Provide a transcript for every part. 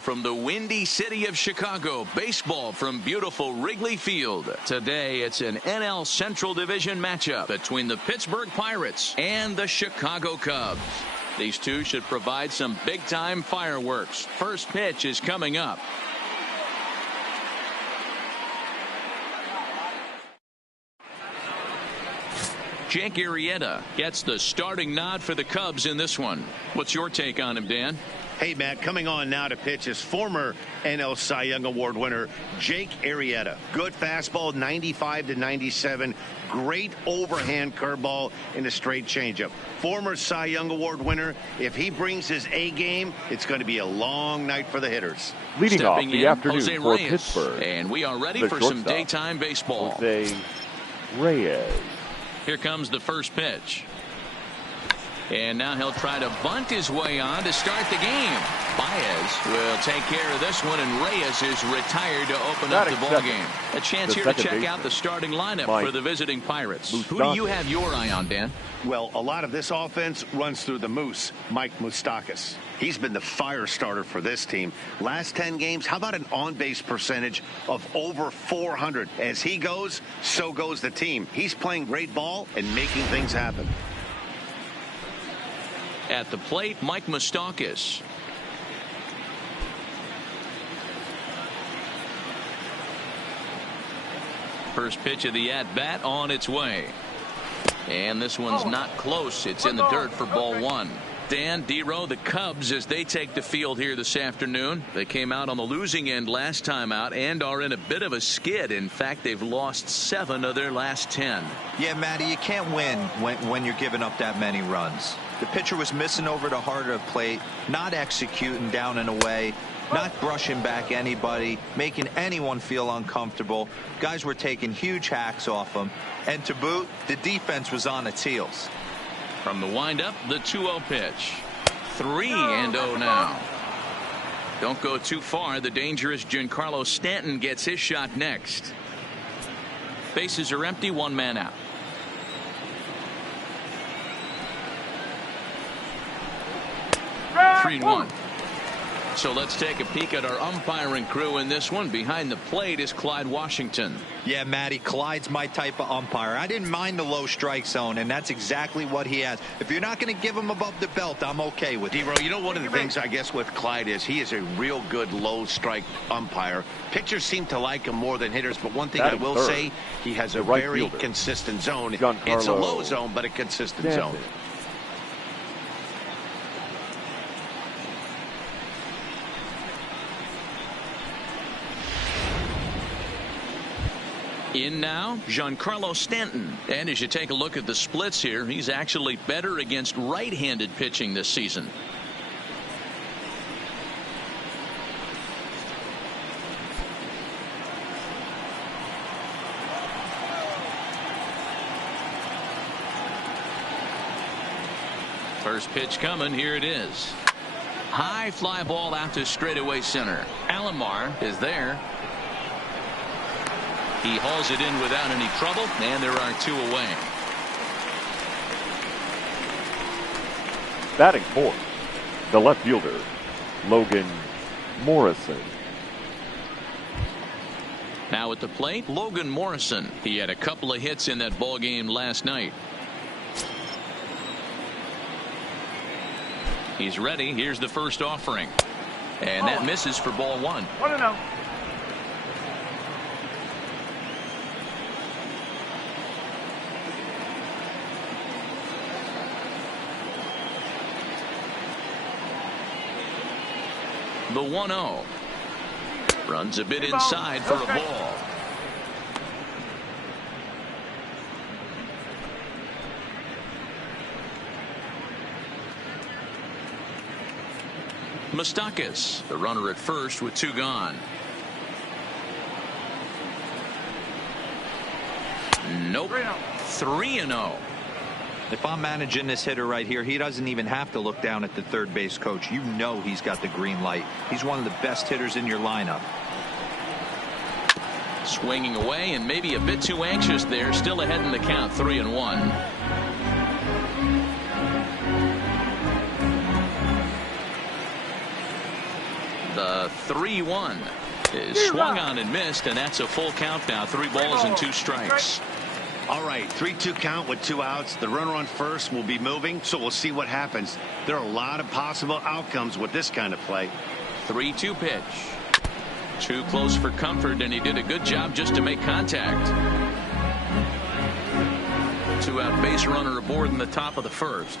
From the windy city of Chicago, baseball from beautiful Wrigley Field. Today, it's an NL Central Division matchup between the Pittsburgh Pirates and the Chicago Cubs. These two should provide some big-time fireworks. First pitch is coming up. Jake Arrieta gets the starting nod for the Cubs in this one. What's your take on him, Dan? Hey, Matt, coming on now to pitch is former NL Cy Young Award winner Jake Arrieta. Good fastball, 95 to 97. Great overhand curveball and a straight changeup. Former Cy Young Award winner. If he brings his A game, it's going to be a long night for the hitters. Leading off the afternoon Jose for Reyes. Pittsburgh. And we are ready for some daytime baseball. Jose Reyes. Here comes the first pitch. And now he'll try to bunt his way on to start the game. Baez will take care of this one, and Reyes is retired to open up the ball game. A chance here to check out the starting lineup for the visiting Pirates. Who do you have your eye on, Dan? Well, a lot of this offense runs through the Moose, Mike Moustakas. He's been the fire starter for this team. Last 10 games, how about an on-base percentage of over 400? As he goes, so goes the team. He's playing great ball and making things happen. At the plate, Mike Moustakas. First pitch of the at-bat on its way. And this one's not close. It's in the dirt for ball one. Dan, D-Row, the Cubs, as they take the field here this afternoon. They came out on the losing end last time out and are in a bit of a skid. In fact, they've lost 7 of their last 10. Yeah, Matty, you can't win when you're giving up that many runs. The pitcher was missing over the heart of the plate, not executing down and away, not brushing back anybody, making anyone feel uncomfortable. Guys were taking huge hacks off them. And to boot, the defense was on its heels. From the windup, the 2-0 pitch. 3-0 now. Don't go too far. The dangerous Giancarlo Stanton gets his shot next. Bases are empty, 1 man out. Three and 1. So let's take a peek at our umpiring crew in this one. Behind the plate is Clyde Washington. Yeah, Matty, Clyde's my type of umpire. I didn't mind the low strike zone, and that's exactly what he has. If you're not going to give him above the belt, I'm okay with it. D-Row, you know, one of the things I guess with Clyde is he is a real good low strike umpire. Pitchers seem to like him more than hitters, but one thing I will say, he has a very consistent zone. It's a low zone, but a consistent zone. In now, Giancarlo Stanton. And as you take a look at the splits here, he's actually better against right-handed pitching this season. First pitch coming. Here it is. High fly ball out to straightaway center. Alomar is there. He hauls it in without any trouble, and there are 2 away. Batting fourth, the left fielder, Logan Morrison. Now at the plate, Logan Morrison. He had a couple of hits in that ball game last night. He's ready. Here's the first offering. And that misses for ball 1. 1-0. The 1-0. Runs a bit inside for a ball. Moustakas, the runner at first with 2 gone. Nope. 3-0. If I'm managing this hitter right here, he doesn't even have to look down at the third base coach. You know he's got the green light. He's one of the best hitters in your lineup. Swinging away and maybe a bit too anxious there. Still ahead in the count, 3-1. The 3-1 is swung on and missed, and that's a full count now. 3 balls and 2 strikes. All right, 3-2 count with 2 outs. The runner on first will be moving, so we'll see what happens. There are a lot of possible outcomes with this kind of play. 3-2 pitch. Too close for comfort, and he did a good job just to make contact. 2-out base runner aboard in the top of the first.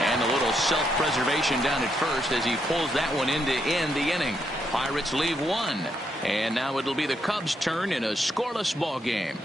And a little self-preservation down at first as he pulls that one in to end the inning. Pirates leave 1. And now it'll be the Cubs' turn in a scoreless ball game.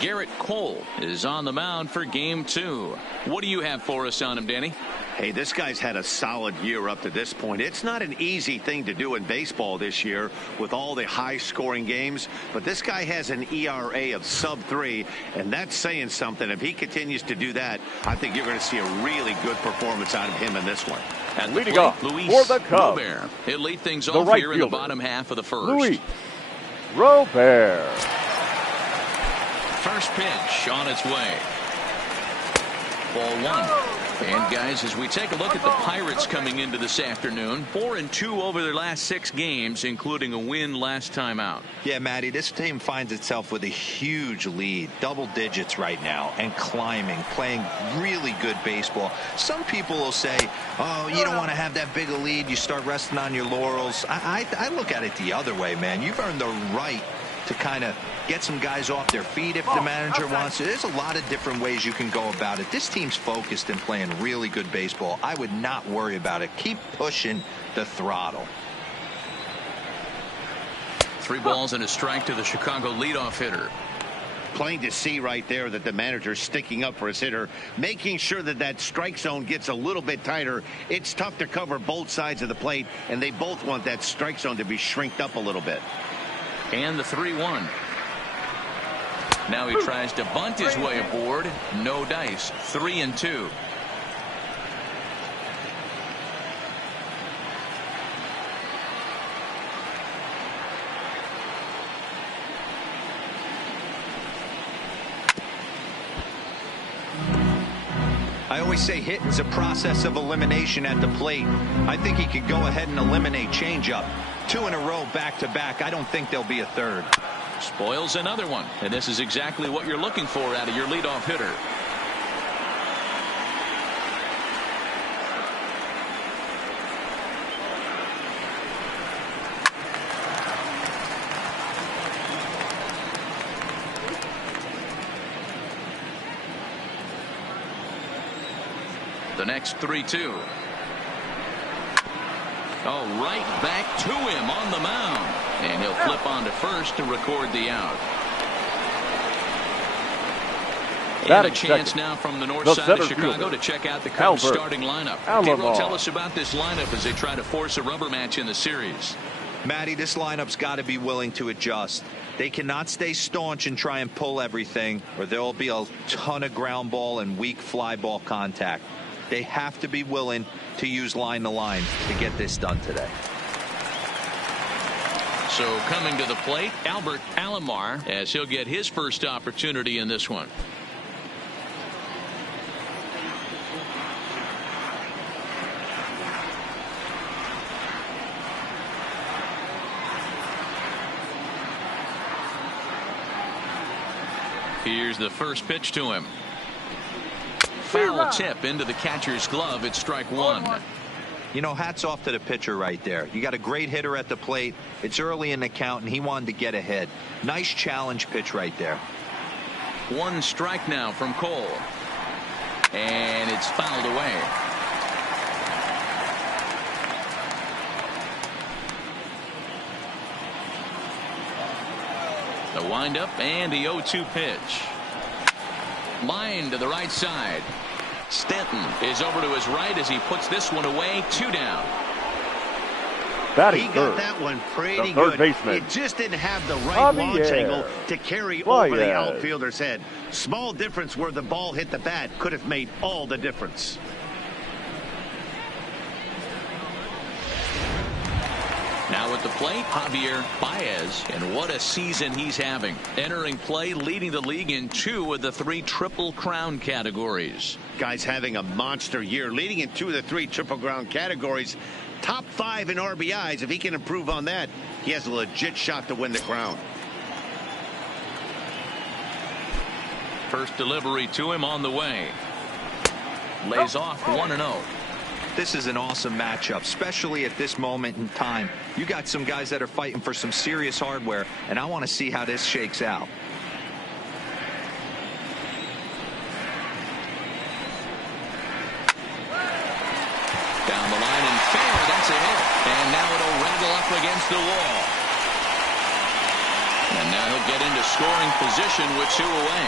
Garrett Cole is on the mound for game 2. What do you have for us on him, Danny? Hey, this guy's had a solid year up to this point. It's not an easy thing to do in baseball this year with all the high-scoring games, but this guy has an ERA of sub-3, and that's saying something. If he continues to do that, I think you're going to see a really good performance out of him in this one. At leading off for the Cubs, Robert. He'll lead things off here in the bottom half of the first. Luis Robert. First pitch on its way. Ball 1. And guys, as we take a look at the Pirates coming into this afternoon, 4-2 over their last 6 games, including a win last time out. Yeah, Matty, this team finds itself with a huge lead, double digits right now, and climbing, playing really good baseball. Some people will say, oh, you don't want to have that big a lead, you start resting on your laurels. I look at it the other way, man. You've earned the right to kind of get some guys off their feet if the manager wants to. There's a lot of different ways you can go about it. This team's focused and playing really good baseball. I would not worry about it. Keep pushing the throttle. 3 balls and a strike to the Chicago leadoff hitter. Plain to see right there that the manager's sticking up for his hitter, making sure that that strike zone gets a little bit tighter. It's tough to cover both sides of the plate, and they both want that strike zone to be shrinked up a little bit. And the 3-1. Now he tries to bunt his way aboard. No dice. 3-2. I always say hitting's a process of elimination at the plate. I think he could go ahead and eliminate changeup. 2 in a row back-to-back. I don't think there'll be a third. Spoils another one, and this is exactly what you're looking for out of your leadoff hitter. The next 3-2. Oh, right back to him on the mound. And he'll flip on to first to record the out. And a chance now from the north side of Chicago to check out the Cubs starting lineup. Dero, tell us about this lineup as they try to force a rubber match in the series. Matty, this lineup's got to be willing to adjust. They cannot stay staunch and try and pull everything, or there will be a ton of ground ball and weak fly ball contact. They have to be willing to use line to line to get this done today. So coming to the plate, Albert Alomar, as he'll get his first opportunity in this one. Here's the first pitch to him. Foul tip into the catcher's glove. It's strike 1. You know, hats off to the pitcher right there. You got a great hitter at the plate. It's early in the count, and he wanted to get ahead. Nice challenge pitch right there. 1 strike now from Cole. And it's fouled away. The windup and the 0-2 pitch. Line to the right side. Stanton is over to his right as he puts this one away. 2 down. He got that one pretty good. Baseman. It just didn't have the right launch angle to carry over the outfielder's head. Small difference where the ball hit the bat could have made all the difference. Now with the plate, Javier Baez, and what a season he's having. Entering play, leading the league in 2 of the 3 Triple Crown categories. Guy's having a monster year, leading in 2 of the 3 Triple Crown categories. Top 5 in RBIs. If he can improve on that, he has a legit shot to win the crown. First delivery to him on the way. Lays off 1-0. This is an awesome matchup, especially at this moment in time. You got some guys that are fighting for some serious hardware, and I want to see how this shakes out. Down the line and fair. That's a hit. And now it'll rattle up against the wall. And now he'll get into scoring position with 2 away.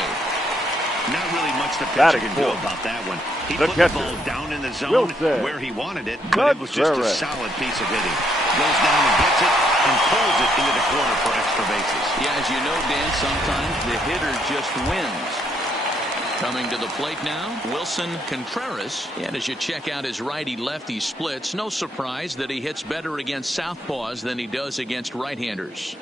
Not really much the pitcher can do about that one. He put the ball down in the zone where he wanted it, but it was just a solid piece of hitting. Goes down and gets it and pulls it into the corner for extra bases. Yeah, as you know, Dan, sometimes the hitter just wins. Coming to the plate now, Wilson Contreras. And as you check out his righty-lefty splits, no surprise that he hits better against southpaws than he does against right-handers.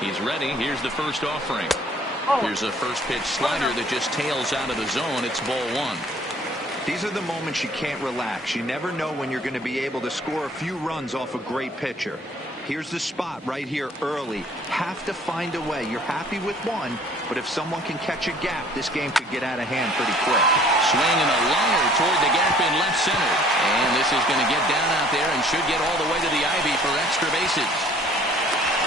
He's ready. Here's the first offering. Here's a first pitch slider that just tails out of the zone. It's ball 1. These are the moments you can't relax. You never know when you're going to be able to score a few runs off a great pitcher. Here's the spot right here early. Have to find a way. You're happy with one, but if someone can catch a gap, this game could get out of hand pretty quick. Swinging a liner toward the gap in left center. And this is going to get down out there and should get all the way to the ivy for extra bases.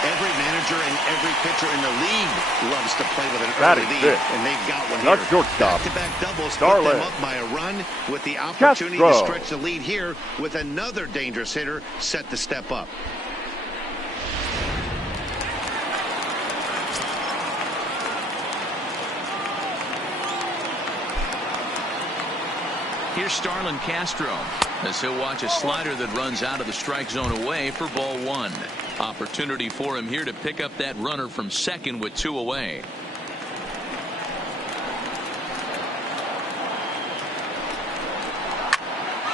Every manager and every pitcher in the league loves to play with an early lead, and they've got one here. Back-to-back doubles put them up by a run with the opportunity to stretch the lead here with another dangerous hitter set to step up. Here's Starlin Castro as he'll watch a slider that runs out of the strike zone away for ball 1. Opportunity for him here to pick up that runner from second with 2 away.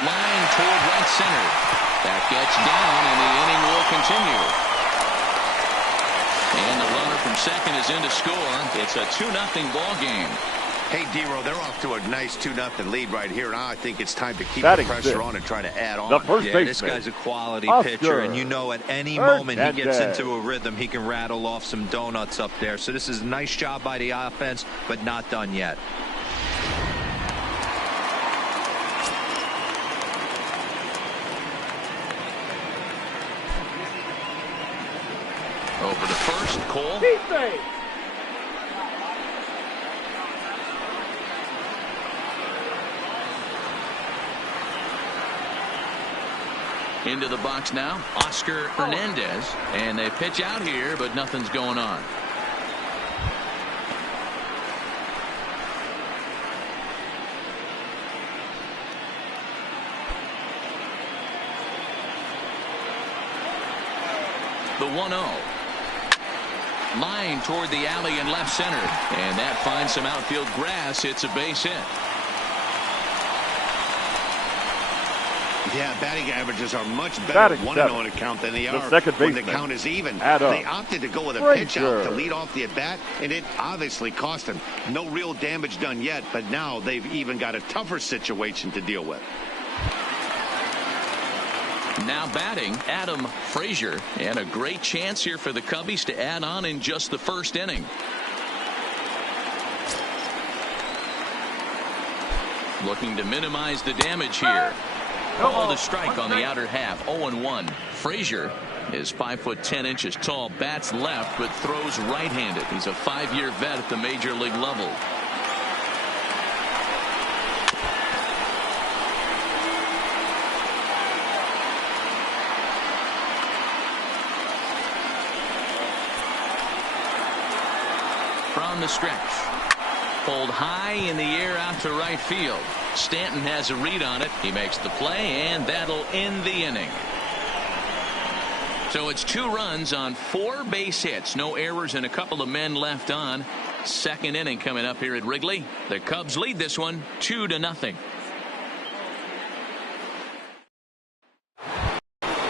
Line toward right center. That gets down and the inning will continue. And the runner from second is in to score. It's a 2-0 ball game. Hey, D-Row, they're off to a nice 2-0 lead right here. Now I think it's time to keep the pressure on and try to add on. Yeah, this guy's a quality pitcher, and you know at any moment he gets into a rhythm, he can rattle off some donuts up there. So this is a nice job by the offense, but not done yet. Over to first, Cole. Into the box now, Oscar Hernandez, and they pitch out here, but nothing's going on. The 1-0. Line toward the alley in left center, and that finds some outfield grass. It's a base hit. Yeah, batting averages are much better 1-0 in a count than they are when the count is even. They opted to go with a pitch out to lead off the at-bat, and it obviously cost them. No real damage done yet, but now they've even got a tougher situation to deal with. Now batting, Adam Frazier, and a great chance here for the Cubbies to add on in just the first inning. Looking to minimize the damage here. Called a strike on the outer half. 0-1. Frazier is 5'10" tall, bats left, but throws right-handed. He's a 5-year vet at the major league level. From the stretch. Pulled high in the air out to right field. Stanton has a read on it. He makes the play, and that'll end the inning. So it's 2 runs on 4 base hits. No errors and a couple of men left on. Second inning coming up here at Wrigley. The Cubs lead this one 2-0.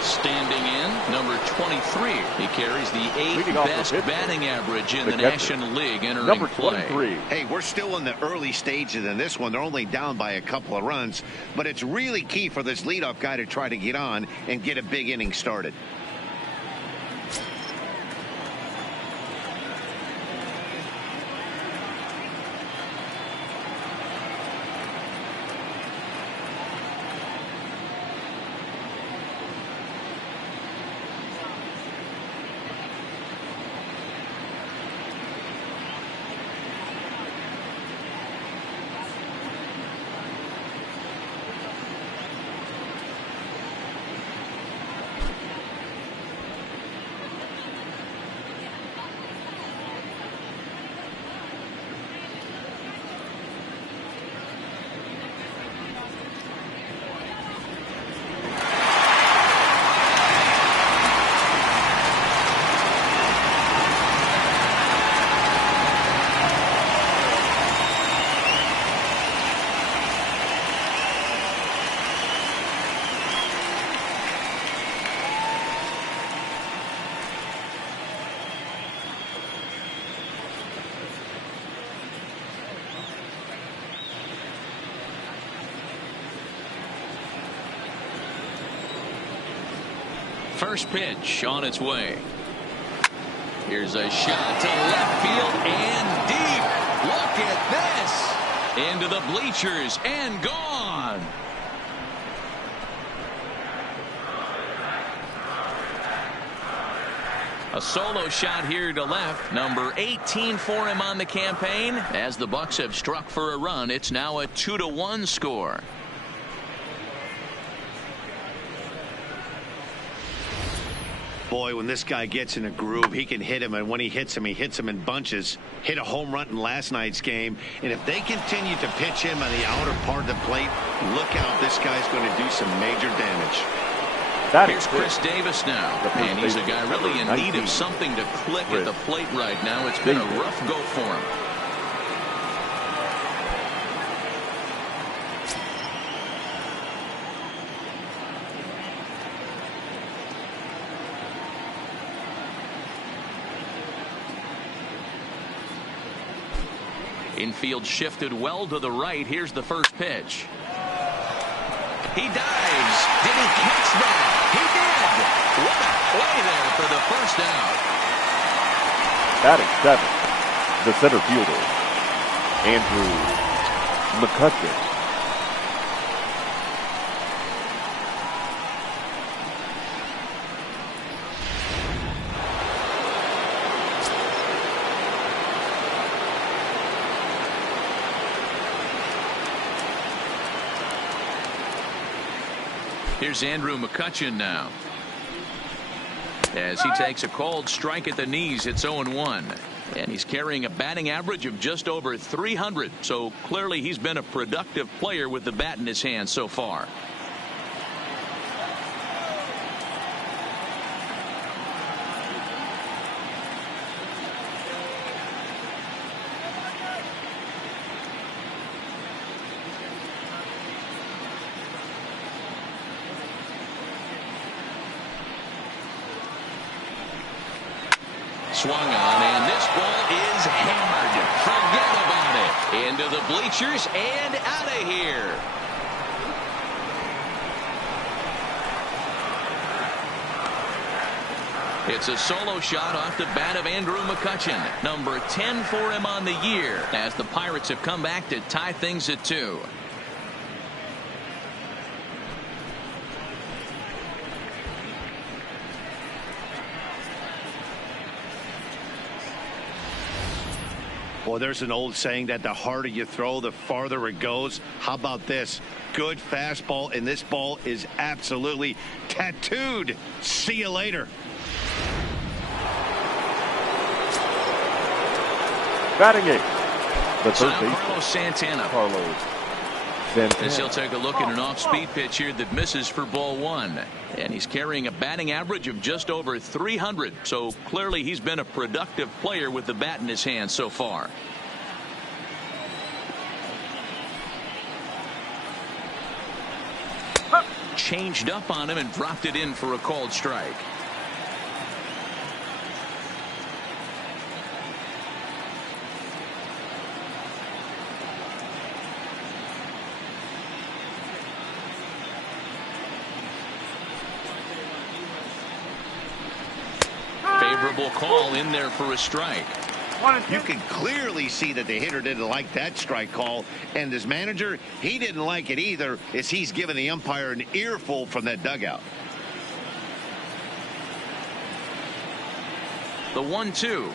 Standing in, number 23. He carries the 8th best batting average in the National League entering number play. 23. Hey, we're still in the early stages in this one. They're only down by a couple of runs, but it's really key for this leadoff guy to try to get on and get a big inning started. First pitch on its way. Here's a shot to left field and deep. Look at this. Into the bleachers and gone. A solo shot here to left. Number 18 for him on the campaign. As the Bucks have struck for a run, it's now a 2-1 score. Boy, when this guy gets in a groove, he can hit him, and when he hits him in bunches. Hit a home run in last night's game, and if they continue to pitch him on the outer part of the plate, look out, this guy's going to do some major damage. Here's Chris Davis now, and he's a guy really in need of something to click at the plate right now. It's been a rough go for him. Infield shifted well to the right. Here's the first pitch. He dives. Did he catch that? He did. What a play there for the first out. Batting 7th, the center fielder, Andrew McCutcheon. Here's Andrew McCutcheon now. As he takes a cold strike at the knees, it's 0-1. And he's carrying a batting average of just over 300. So clearly he's been a productive player with the bat in his hand so far. Swung on, and this ball is hammered. Forget about it. Into the bleachers and out of here. It's a solo shot off the bat of Andrew McCutcheon. Number 10 for him on the year, as the Pirates have come back to tie things at 2. Well, there's an old saying that the harder you throw, the farther it goes. How about this? Good fastball, and this ball is absolutely tattooed. See you later. Batting 8th, the third baseman, Carlos Santana. Carlos As he'll take a look at an off-speed pitch here that misses for ball one. And he's carrying a batting average of just over 300. So clearly he's been a productive player with the bat in his hand so far. Changed up on him and dropped it in for a called strike. Favorable call in there for a strike. You can clearly see that the hitter didn't like that strike call, and his manager, he didn't like it either, as he's giving the umpire an earful from that dugout. The 1-2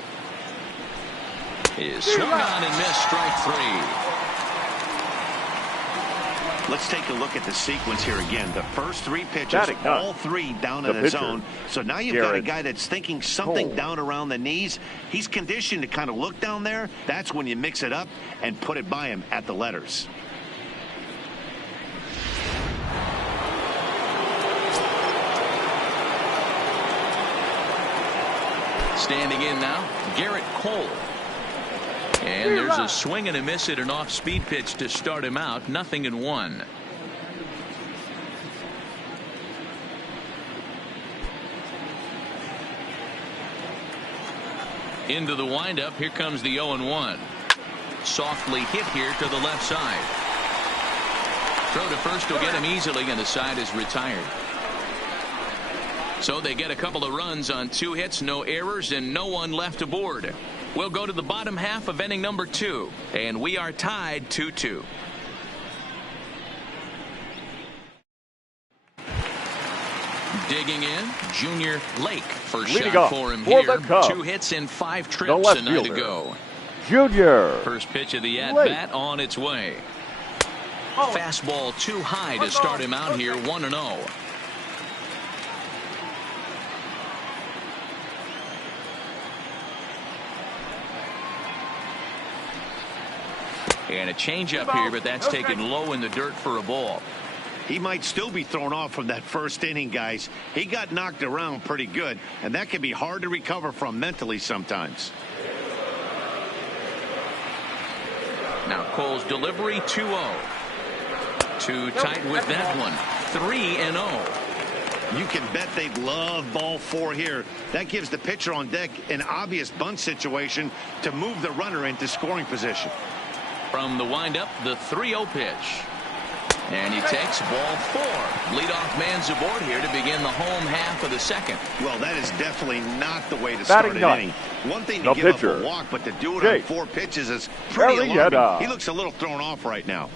is swung on and missed, strike three. Let's take a look at the sequence here again. The first three pitches, all three down in the zone. So now you've got a guy that's thinking something down around the knees. He's conditioned to kind of look down there. That's when you mix it up and put it by him at the letters. Standing in now, Garrett Cole. And there's a swing and a miss at an off-speed pitch to start him out. 0-1. Into the windup. Here comes the 0-1. Softly hit here to the left side. Throw to first will get him easily, and the side is retired. So they get a couple of runs on 2 hits, no errors, and no one left aboard. We'll go to the bottom half of inning number 2, and we are tied 2-2. Digging in, Junior Lake. First shot for him here. 2 hits in 5 trips a night ago. Junior. First pitch of the at-bat on its way. Fastball too high to start him out here, 1-0. And a changeup here, but that's taken low in the dirt for a ball. He might still be thrown off from that first inning, guys. He got knocked around pretty good, and that can be hard to recover from mentally sometimes. Now Cole's delivery, 2-0. Too tight with that one. 3-0. You can bet they'd love ball 4 here. That gives the pitcher on deck an obvious bunt situation to move the runner into scoring position. From the windup, the 3-0 pitch. And he takes ball 4. Leadoff man's aboard here to begin the home half of the second. Well, that is definitely not the way to start an inning. One thing to give up a walk, but to do it on 4 pitches is pretty alarming. He looks a little thrown off right now.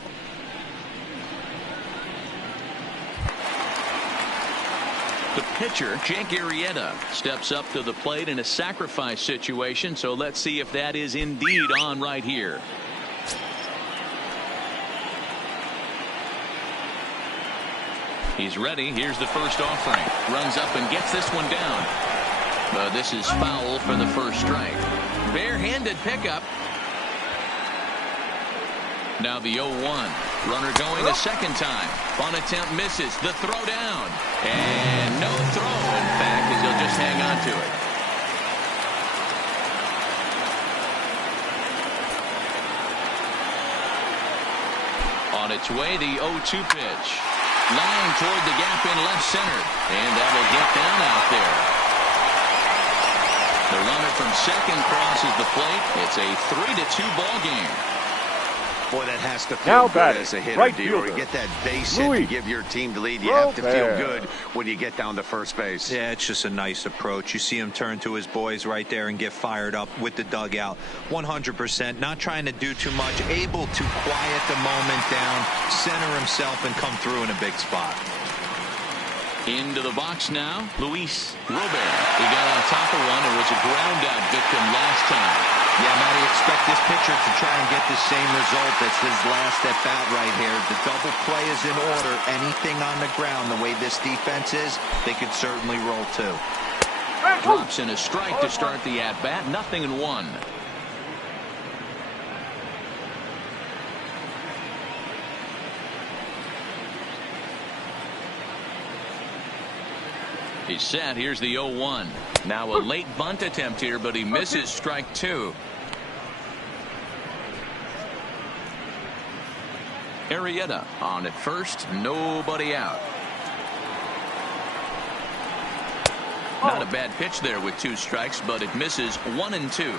The pitcher, Jake Arrieta, steps up to the plate in a sacrifice situation, so let's see if that is indeed on right here. He's ready. Here's the first offering. Runs up and gets this one down. But this is foul for the first strike. Barehanded pickup. Now the 0-1. Runner going a second time. Bunt attempt misses. The throw down. And no throw, in fact, as he'll just hang on to it. On its way, the 0-2 pitch. Line toward the gap in left center. And that'll get down out there. The runner from second crosses the plate. It's a 3-2 ball game. Boy, that has to feel good as a hitter, right to get that base hit to give your team the lead. You have to feel good when you get down to first base. Yeah, it's just a nice approach. You see him turn to his boys right there and get fired up with the dugout. 100%, not trying to do too much, able to quiet the moment down, center himself, and come through in a big spot. Into the box now, Luis Robert. He got on top of one and was a ground out victim last time. Yeah, Matty, expect this pitcher to try and get the same result as his last at bat right here. The double play is in order. Anything on the ground, the way this defense is, they could certainly roll too. Drops in a strike to start the at bat. 0-1. He's set. Here's the 0-1. Now a late bunt attempt here, but he misses strike two. Arrieta on at first, nobody out. Not a bad pitch there with 2 strikes, but it misses 1 and 2.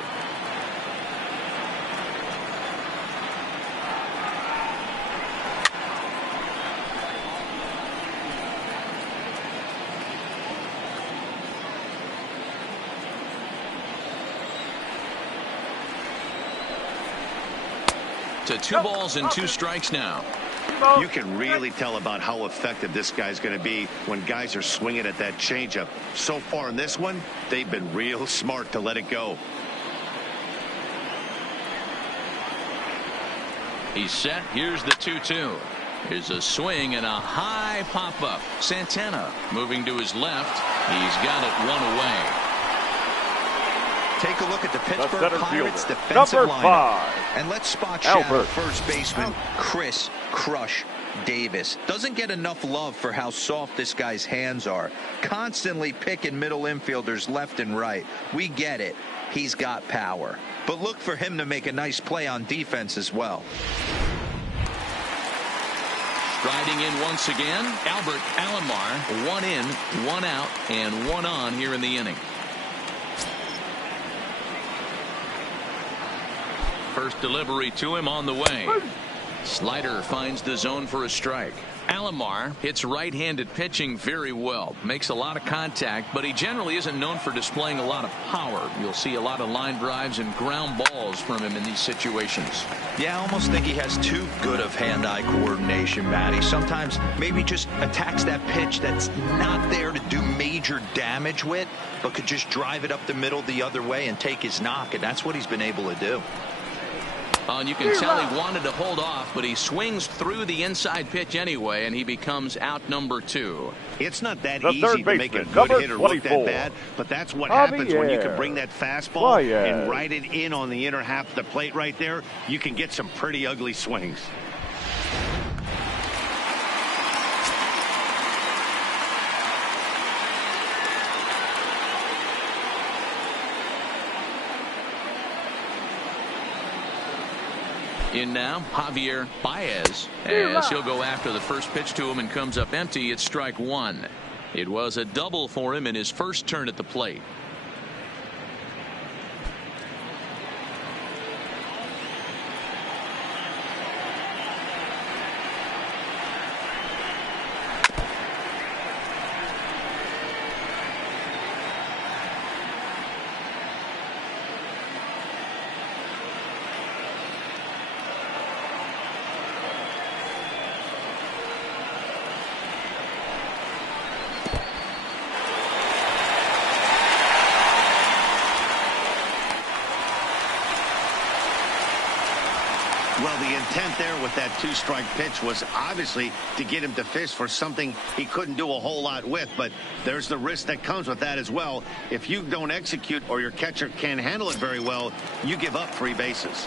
To 2 balls and 2 strikes now. You can really tell about how effective this guy's going to be when guys are swinging at that changeup. So far in this one, they've been real smart to let it go. He's set. Here's the 2-2. Here's a swing and a high pop-up. Santana moving to his left. He's got it 1 away. Take a look at the Pittsburgh Pirates defensive Number lineup. 5. And let's spot shadow first baseman Chris Crush Davis. Doesn't get enough love for how soft this guy's hands are. Constantly picking middle infielders left and right. We get it. He's got power. But look for him to make a nice play on defense as well. Striding in once again, Albert Alomar. 1 in, 1 out, and 1 on here in the inning. First delivery to him on the way. Slider finds the zone for a strike. Alomar hits right-handed pitching very well. Makes a lot of contact, but he generally isn't known for displaying a lot of power. You'll see a lot of line drives and ground balls from him in these situations. Yeah, I almost think he has too good of hand-eye coordination, Matty. Sometimes maybe just attacks that pitch that's not there to do major damage with, but could just drive it up the middle the other way and take his knock, and that's what he's been able to do. And you can tell he wanted to hold off, but he swings through the inside pitch anyway, and he becomes out number 2. It's not that easy to make a good hitter look that bad, but that's what happens when you can bring that fastball and ride it in on the inner half of the plate right there. You can get some pretty ugly swings. In now, Javier Baez, as he'll go after the first pitch to him and comes up empty. It's strike 1. It was a double for him in his first turn at the plate. Well, the intent there with that 2-strike pitch was obviously to get him to fish for something he couldn't do a whole lot with, but there's the risk that comes with that as well. If you don't execute or your catcher can't handle it very well, you give up 3 bases.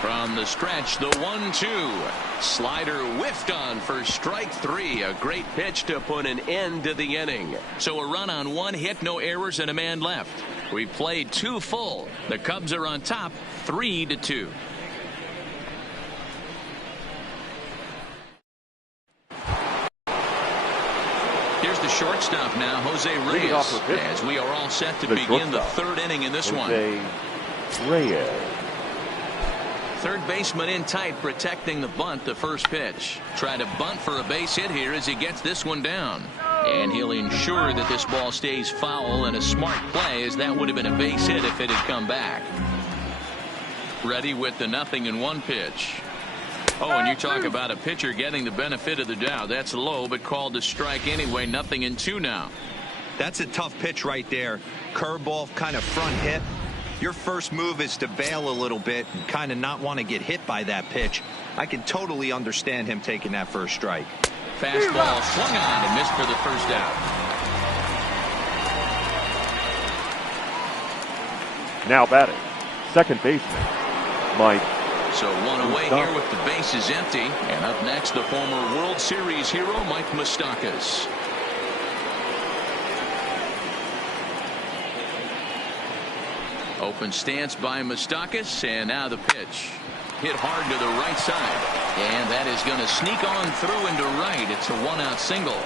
From the stretch, the 1-2. Slider whiffed on for strike 3. A great pitch to put an end to the inning. So a run on 1 hit, no errors, and a man left. We played 2 full. The Cubs are on top 3-2. Here's the shortstop now, Jose Reyes, as we are all set to begin the 3rd inning in this one. Reyes. Third baseman in tight, protecting the bunt. The first pitch. Try to bunt for a base hit here as he gets this one down. And he'll ensure that this ball stays foul, and a smart play, as that would have been a base hit if it had come back. Ready with the 0-1 pitch. Oh, and you talk about a pitcher getting the benefit of the doubt. That's low, but called a strike anyway. 0-2 now. That's a tough pitch right there. Curveball, kind of front hit. Your first move is to bail a little bit and kind of not want to get hit by that pitch. I can totally understand him taking that first strike. Fastball swung on and missed for the first out. Now batting, second baseman Mike So one away here with the bases empty. And up next, the former World Series hero, Mike Moustakas. Open stance by Moustakas, and now the pitch. Hit hard to the right side. And that is going to sneak on through into right. It's a one-out single.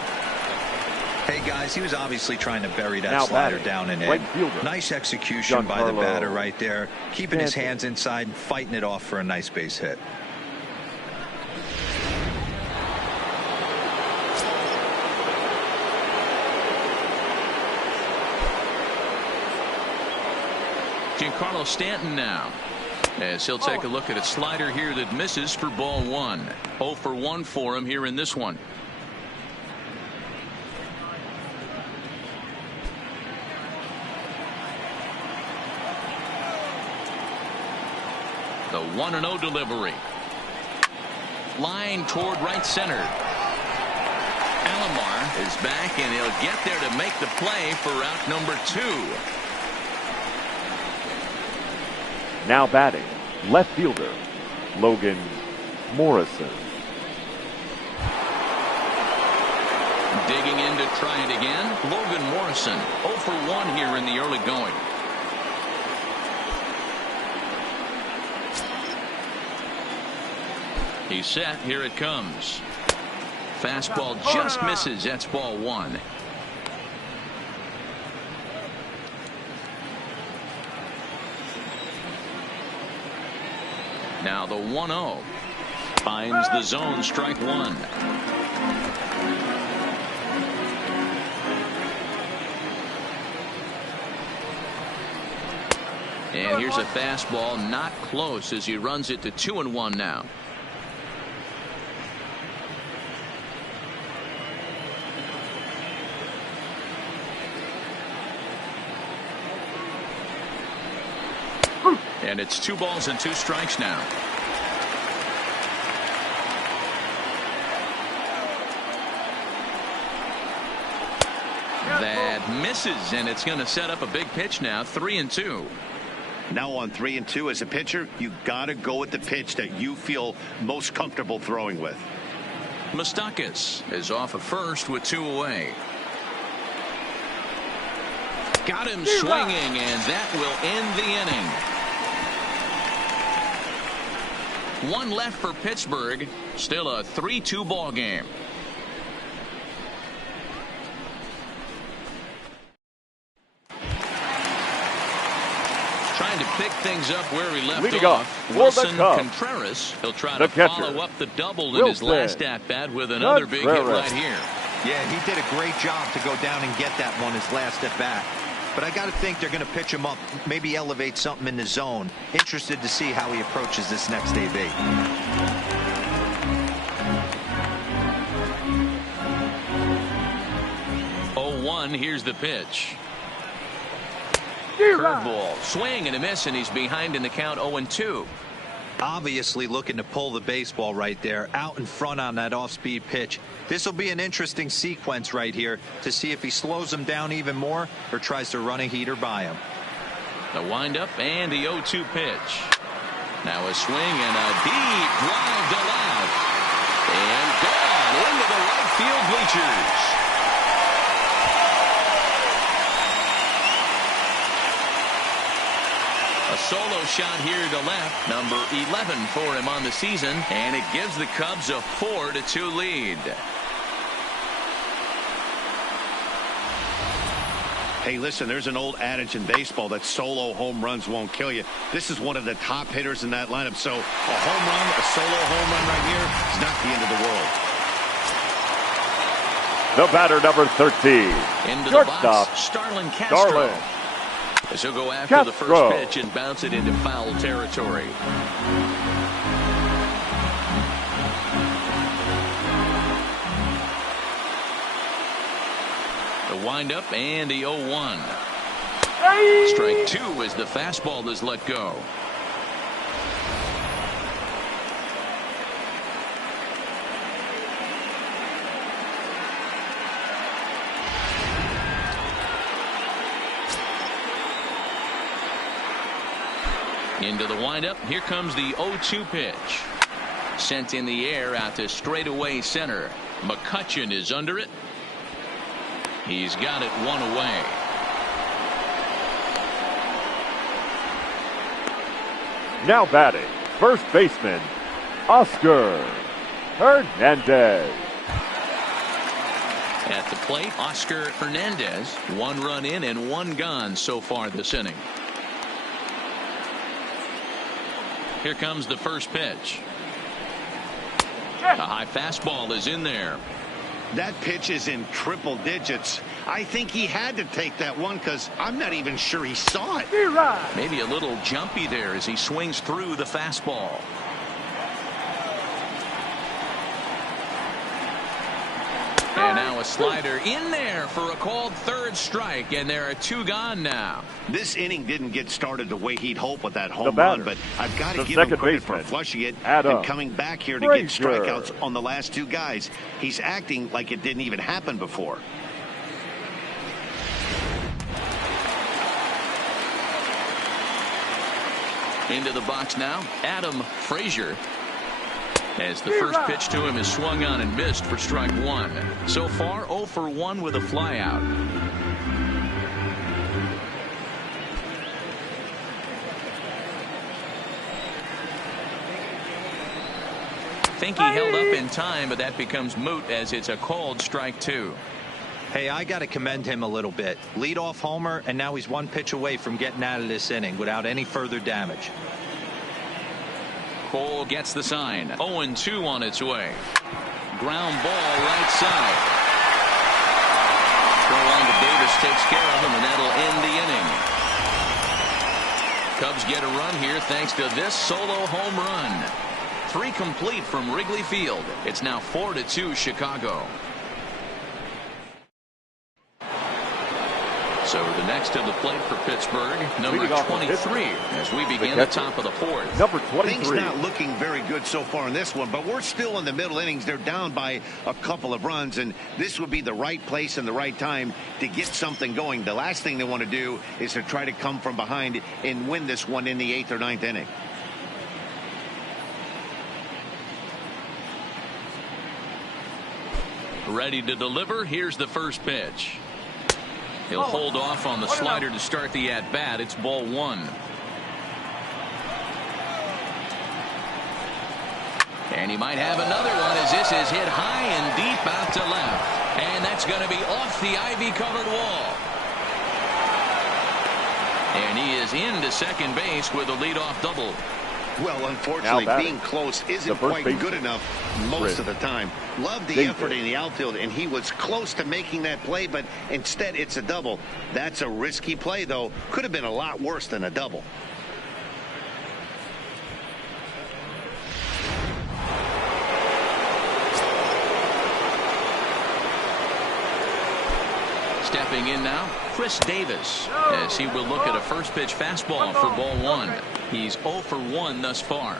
Hey, guys, he was obviously trying to bury that Now slider down and in. right fielder, Nice execution by the batter right there. Keeping his Stanton. hands inside and fighting it off for a nice base hit. Giancarlo Stanton now, as he'll take a look at a slider here that misses for ball one. 0 for 1 for him here in this one. The 1-0 delivery. Line toward right center. Alomar is back, and he'll get there to make the play for out number 2. Now batting, left fielder, Logan Morrison. Digging in to try it again, Logan Morrison. 0 for 1 here in the early going. He's set. Here it comes. Fastball just misses. That's ball 1. Now the 1-0 finds the zone, strike 1. And here's a fastball, not close, as he runs it to 2-1 now. And it's 2 balls and 2 strikes now. That misses, and it's going to set up a big pitch now. 3-2. Now on 3-2 as a pitcher, you got to go with the pitch that you feel most comfortable throwing with. Moustakas is off of first with 2 away. Got him swinging, and that will end the inning. 1 left for Pittsburgh. Still a 3-2 ball game. Trying to pick things up where he left Leading off. off, Wilson Cubs. Contreras. He'll try The to catcher, follow up the double in his Wilson last at-bat with another big hit Contreras. right here. Yeah, he did a great job to go down and get that one his last at bat. But I got to think they're going to pitch him up, maybe elevate something in the zone. Interested to see how he approaches this next AB. 0-1, here's the pitch. Curveball, swing and a miss, and he's behind in the count. 0-2. Obviously looking to pull the baseball right there, out in front on that off-speed pitch. This will be an interesting sequence right here to see if he slows him down even more or tries to run a heater by him. The windup and the 0-2 pitch. Now a swing and a deep drive to left. And gone into the right field bleachers. A solo shot here to left, number 11 for him on the season, and it gives the Cubs a 4-2 lead. Hey, listen, there's an old adage in baseball that solo home runs won't kill you. This is one of the top hitters in that lineup, so a home run, a solo home run right here is not the end of the world. The batter, number 13. Into the Shortstop, box, Starlin Castro. Starlin. As he'll go after the first pitch and bounce it into foul territory. The windup and the 0-1. Strike 2 as the fastball is let go. Into the windup. Here comes the 0-2 pitch. Sent in the air out to straightaway center. McCutchen is under it. He's got it one away. Now batting, first baseman, Oscar Hernandez. At the plate, Oscar Hernandez. 1 run in and 1 gone so far this inning. Here comes the first pitch. A high fastball is in there. That pitch is in triple digits. I think he had to take that one because I'm not even sure he saw it. Maybe a little jumpy there as he swings through the fastball. And now a slider in there for a called third strike, and there are 2 gone now. This inning didn't get started the way he'd hoped with that home batter, run, but I've got to the give him second credit for baseman, flushing it Adam and coming back here to Frazier. get strikeouts on the last 2 guys. He's acting like it didn't even happen before. Into the box now, Adam Frazier. As the first pitch to him is swung on and missed for strike 1. So far 0 for 1 with a flyout. Think he held up in time, but that becomes moot as it's a called strike 2. Hey, I got to commend him a little bit. Leadoff homer, and now he's 1 pitch away from getting out of this inning without any further damage. Cole gets the sign. 0-2 on its way. Ground ball right side. Throw on to Davis takes care of him, and that'll end the inning. Cubs get a run here thanks to this solo home run. 3 complete from Wrigley Field. It's now 4-2 Chicago. So the next to the plate for Pittsburgh, number 23, as we begin the top of the 4th. Number 23. Things not looking very good so far in this one, but we're still in the middle innings. They're down by a couple of runs, and this would be the right place and the right time to get something going. The last thing they want to do is to try to come from behind and win this one in the 8th or 9th inning. Ready to deliver. Here's the first pitch. He'll hold off on the slider to start the at-bat. It's ball 1. And he might have another one as this is hit high and deep out to left. And that's going to be off the ivy-covered wall. And he is into second base with a leadoff double. Well, unfortunately, being close isn't quite good enough most of the time. Loved the effort in the outfield, and he was close to making that play, but instead it's a double. That's a risky play, though. Could have been a lot worse than a double. Stepping in now, Chris Davis, as he will look at a first pitch fastball for ball 1. He's 0 for 1 thus far.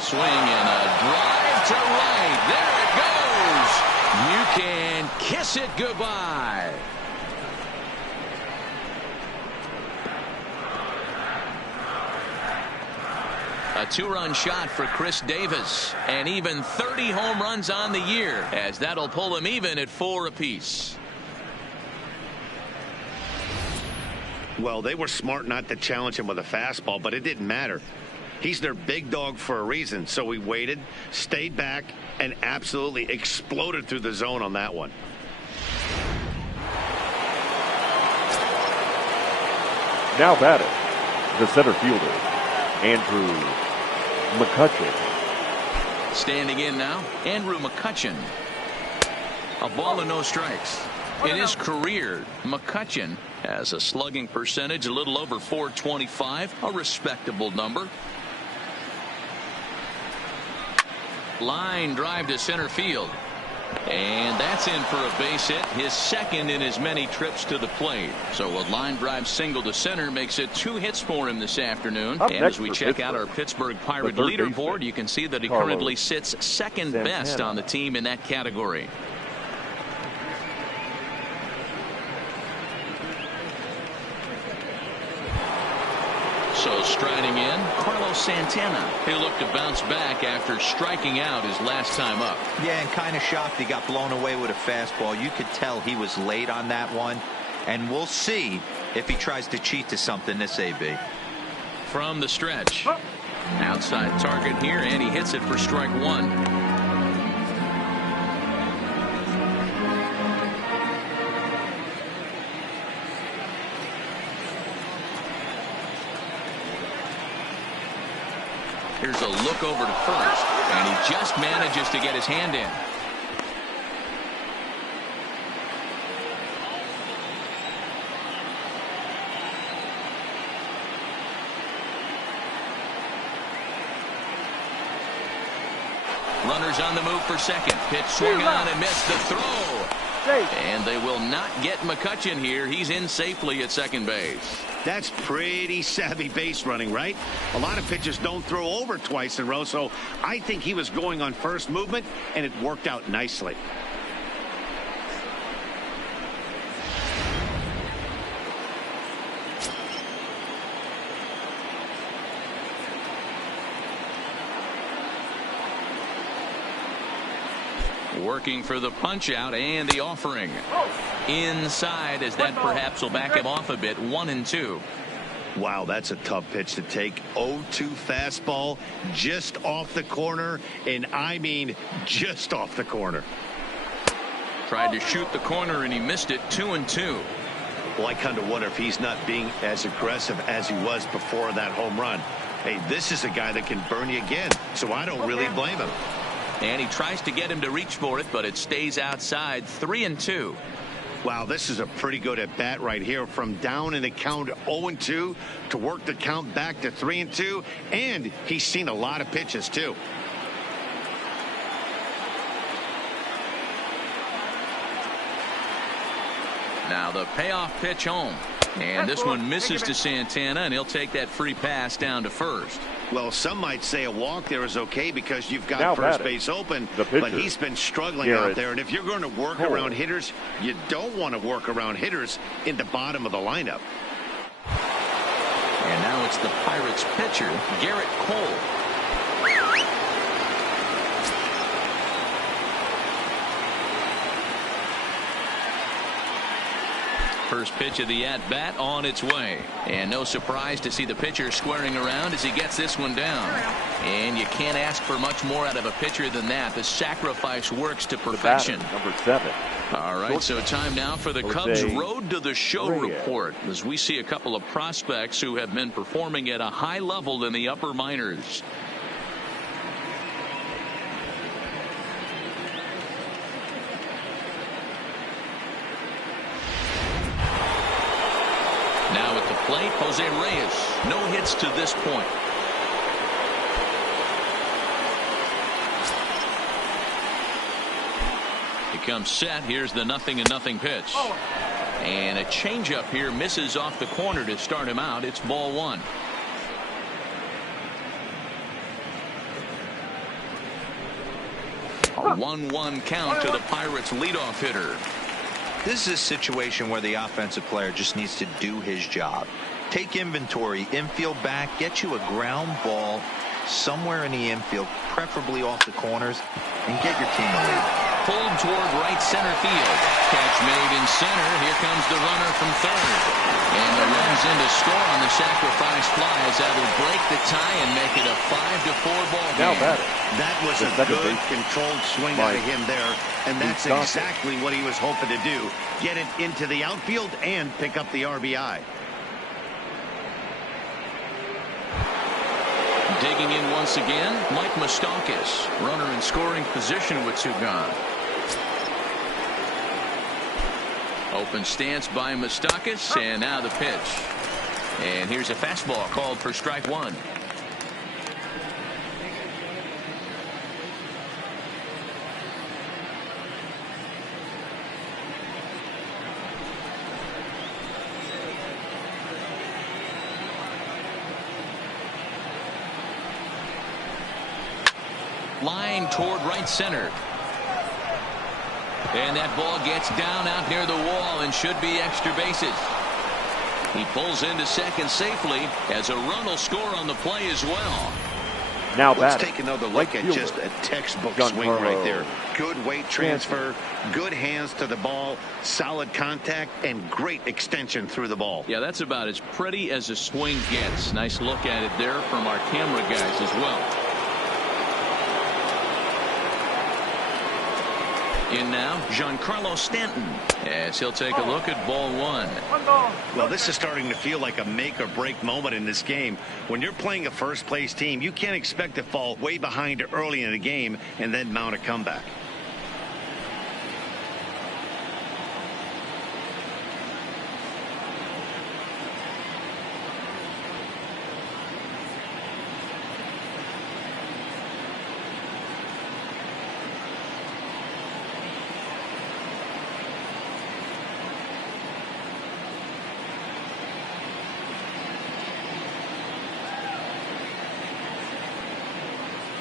Swing and a drive to right. There it goes. You can kiss it goodbye. A 2-run shot for Chris Davis, and even 30 home runs on the year, as that'll pull him even at 4 apiece. Well, they were smart not to challenge him with a fastball, but it didn't matter. He's their big dog for a reason, so he waited, stayed back, and absolutely exploded through the zone on that one. Now batting, the center fielder, Andrew McCutchen. Standing in now, Andrew McCutchen. A ball and no strikes. In his career, McCutchen has a slugging percentage a little over .425, a respectable number. Line drive to center field. And that's in for a base hit, his second in as many trips to the plate. So a line drive single to center makes it 2 hits for him this afternoon. And as we check out our Pittsburgh Pirate leaderboard, you can see that he currently sits second best on the team in that category. So striding in, Carlos Santana. He'll look to bounce back after striking out his last time up. Yeah, and kind of shocked he got blown away with a fastball. You could tell he was late on that one. And we'll see if he tries to cheat to something this AB. From the stretch. Outside target here, and he hits it for strike 1. Here's a look over to first, and he just manages to get his hand in. Runners on the move for second. Pitch swung on and missed the throw. And they will not get McCutchen here. He's in safely at second base. That's pretty savvy base running, right? A lot of pitchers don't throw over twice in a row, so I think he was going on first movement, and it worked out nicely. Working for the punch out and the offering. Inside, as that perhaps will back him off a bit. 1-2. Wow, that's a tough pitch to take. 0-2 fastball just off the corner, and I mean just off the corner. Tried to shoot the corner and he missed it. 2-2. Well, I kind of wonder if he's not being as aggressive as he was before that home run. Hey, this is a guy that can burn you again, so I don't really blame him. And he tries to get him to reach for it, but it stays outside. 3-2. Wow, this is a pretty good at bat right here, from down in the count 0-2 to work the count back to 3-2, and he's seen a lot of pitches too. Now the payoff pitch home, and this one misses to Santana, and he'll take that free pass down to first. Well, some might say a walk there is okay because you've got first base open, but he's been struggling out there. And if you're going to work around hitters, you don't want to work around hitters in the bottom of the lineup. And now it's the Pirates pitcher, Garrett Cole. First pitch of the at-bat on its way. And no surprise to see the pitcher squaring around as he gets this one down. And you can't ask for much more out of a pitcher than that. The sacrifice works to perfection. Number 7. All right, so time now for the Cubs Road to the Show report, as we see a couple of prospects who have been performing at a high level in the upper minors. Now at the plate, Jose Reyes. No hits to this point. He comes set. Here's the 0-0 pitch. And a changeup here misses off the corner to start him out. It's ball 1. A 1-1 count to the Pirates leadoff hitter. This is a situation where the offensive player just needs to do his job. Take inventory, infield back, get you a ground ball somewhere in the infield, preferably off the corners, and get your team a lead. Pulled toward right center field. Catch made in center. Here comes the runner from third. And the runs in to score on the sacrifice fly as that will break the tie and make it a 5-4 ball game. That was a good controlled swing out of him there, and that's exactly what he was hoping to do. Get it into the outfield and pick up the RBI. Digging in once again, Mike Moustakas. Runner in scoring position with 2 gone. Open stance by Moustakas, and now the pitch. And here's a fastball called for strike 1. Line toward right center. And that ball gets down out near the wall and should be extra bases. He pulls into second safely as a run will score on the play as well. Now let's take another look at just a textbook swing right there. Good weight transfer, good hands to the ball, solid contact, and great extension through the ball. Yeah, that's about as pretty as a swing gets. Nice look at it there from our camera guys as well. In now, Giancarlo Stanton, as he'll take a look at ball one. Well, this is starting to feel like a make or break moment in this game. When you're playing a first place team, you can't expect to fall way behind early in the game and then mount a comeback.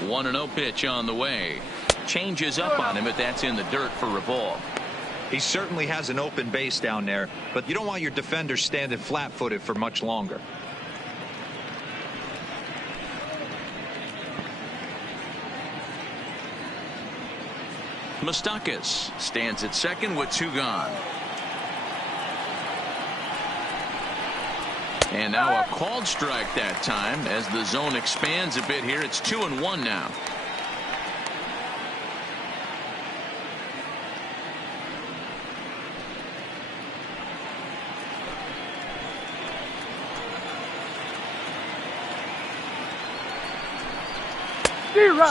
One 1-0 pitch on the way. Changes up on him, but that's in the dirt for a ball. He certainly has an open base down there, but you don't want your defender standing flat-footed for much longer. Moustakas stands at second with 2 gone. And now a called strike that time as the zone expands a bit here. It's 2-1 now.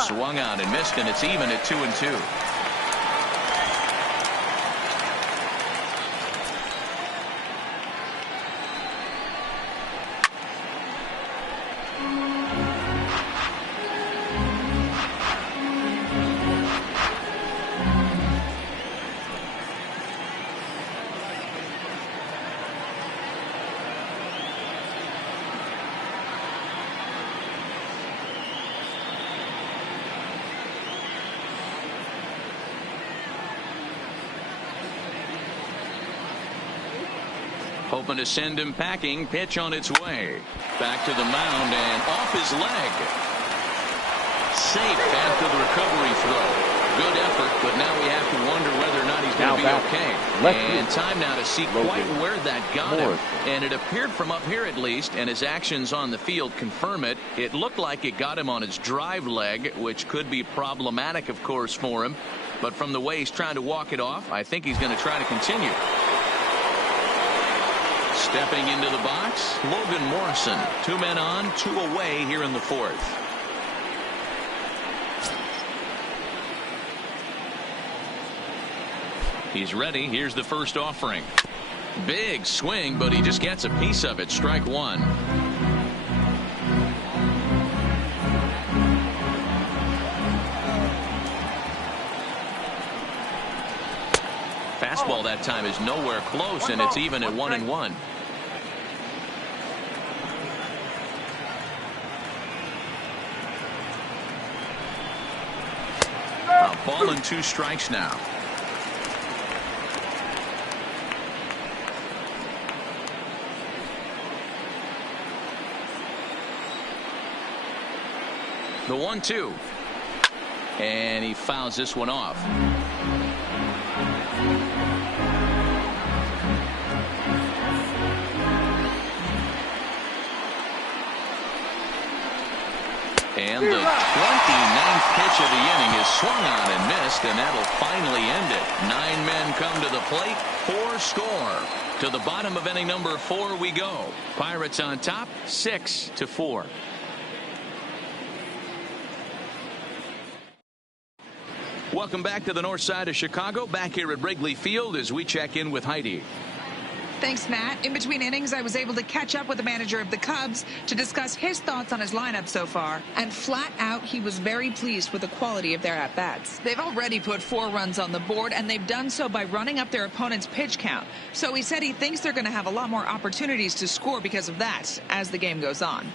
Swung out and missed, and it's even at 2-2. Hoping to send him packing. Pitch on its way. Back to the mound and off his leg. Safe after the recovery throw. Good effort, but now we have to wonder whether or not he's going to be okay. And time now to see quite where that got him. And it appeared from up here at least, and his actions on the field confirm it. It looked like it got him on his drive leg, which could be problematic, of course, for him. But from the way he's trying to walk it off, I think he's going to try to continue. Stepping into the box, Logan Morrison. 2 men on, 2 away here in the 4th. He's ready. Here's the first offering. Big swing, but he just gets a piece of it. Strike 1. Fastball that time is nowhere close, and it's even at 1-1. A ball and 2 strikes now. The 1-2. And he fouls this one off. And the 29th pitch of the inning is swung on and missed, and that'll finally end it. 9 men come to the plate, 4 score. To the bottom of inning number 4 we go. Pirates on top, 6-4. Welcome back to the north side of Chicago. Back here at Wrigley Field as we check in with Heidi. Thanks, Matt. In between innings, I was able to catch up with the manager of the Cubs to discuss his thoughts on his lineup so far. And flat out, he was very pleased with the quality of their at-bats. They've already put 4 runs on the board, and they've done so by running up their opponent's pitch count. So he said he thinks they're going to have a lot more opportunities to score because of that as the game goes on.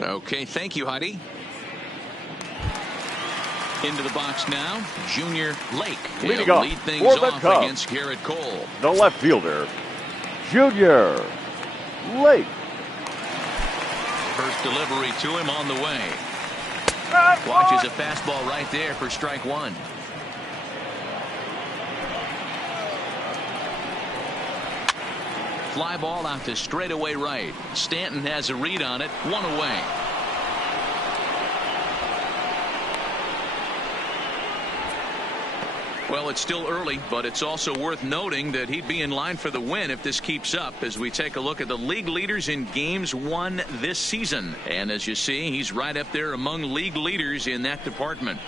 Okay, thank you, Heidi. Into the box now, Junior Lake. Leading He'll off lead things for the off Cubs, against Garrett Cole. the left fielder, Junior Lake. First delivery to him on the way. Watches a fastball right there for strike one. Fly ball out to straightaway right. Stanton has a read on it. One away. Well, it's still early, but it's also worth noting that he'd be in line for the win if this keeps up as we take a look at the league leaders in games won this season. And as you see, he's right up there among league leaders in that department.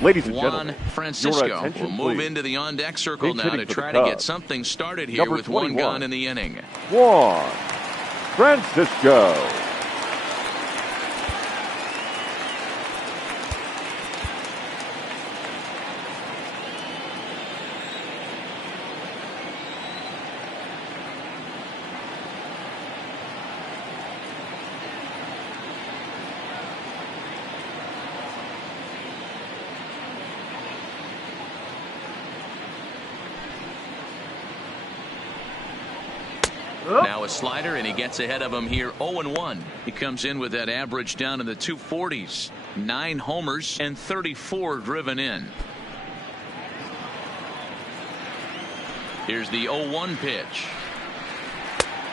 Ladies and Juan gentlemen, Francisco your attention, will move please. into the on-deck circle Big now hitting to for the try to get Cubs. something started here Number with one 21. gun in the inning. Juan Francisco. Now a slider, and he gets ahead of him here 0-1. He comes in with that average down in the 240s. 9 homers and 34 driven in. Here's the 0-1 pitch.